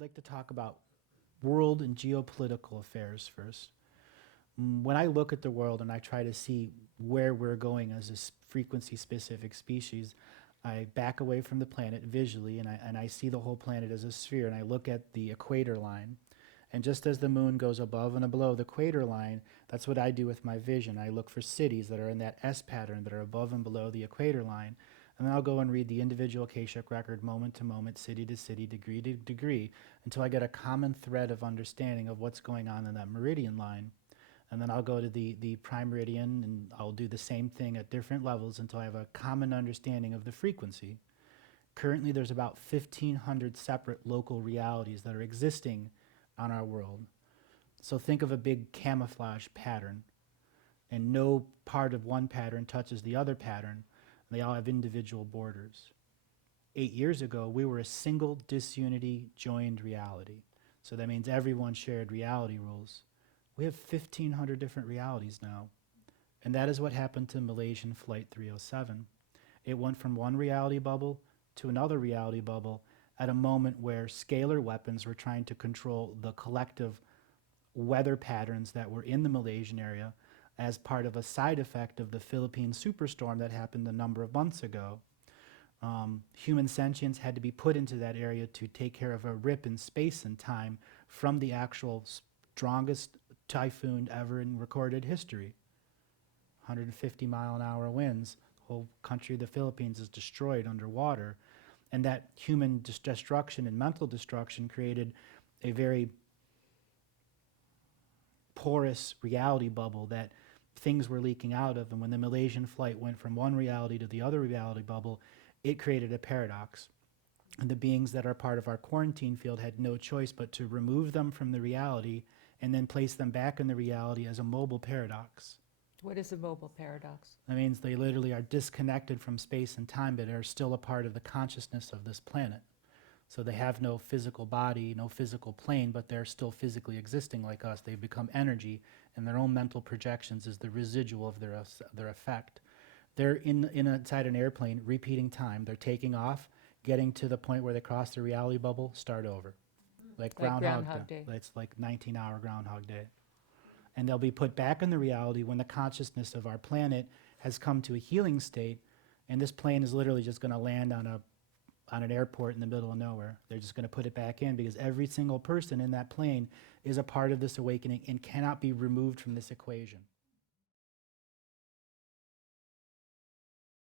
I'd like to talk about world and geopolitical affairs first. When I look at the world and I try to see where we're going as a frequency-specific species, I back away from the planet visually and I see the whole planet as a sphere, and I look at the equator line. And just as the moon goes above and below the equator line, that's what I do with my vision. I look for cities that are in that S pattern that are above and below the equator line. And then I'll go and read the individual Akashic record moment to moment, city to city, degree to degree, until I get a common thread of understanding of what's going on in that meridian line. And then I'll go to the prime meridian and I'll do the same thing at different levels until I have a common understanding of the frequency. Currently, there's about 1,500 separate local realities that are existing on our world. So think of a big camouflage pattern, and no part of one pattern touches the other pattern. They all have individual borders. 8 years ago, we were a single disunity joined reality. So that means everyone shared reality rules. We have 1,500 different realities now. And that is what happened to Malaysian Flight 307. It went from one reality bubble to another reality bubble at a moment where scalar weapons were trying to control the collective weather patterns that were in the Malaysian area as part of a side effect of the Philippine superstorm that happened a number of months ago. Human sentience had to be put into that area to take care of a rip in space and time from the actual strongest typhoon ever in recorded history. 150-mile-an-hour winds. The whole country of the Philippines is destroyed underwater. And that human destruction and mental destruction created a very porous reality bubble that things were leaking out of. And when the Malaysian flight went from one reality to the other reality bubble, it created a paradox. And the beings that are part of our quarantine field had no choice but to remove them from the reality and then place them back in the reality as a mobile paradox. What is a mobile paradox? That means they literally are disconnected from space and time, but are still a part of the consciousness of this planet. So they have no physical body, no physical plane, but they're still physically existing like us. They've become energy, and their own mental projections is the residual of their effect. They're inside an airplane, repeating time. They're taking off, getting to the point where they cross the reality bubble, start over. Like Groundhog Day. It's like 19-hour Groundhog Day. And they'll be put back in the reality when the consciousness of our planet has come to a healing state, and this plane is literally just going to land on an airport in the middle of nowhere. They're just going to put it back in because every single person in that plane is a part of this awakening and cannot be removed from this equation.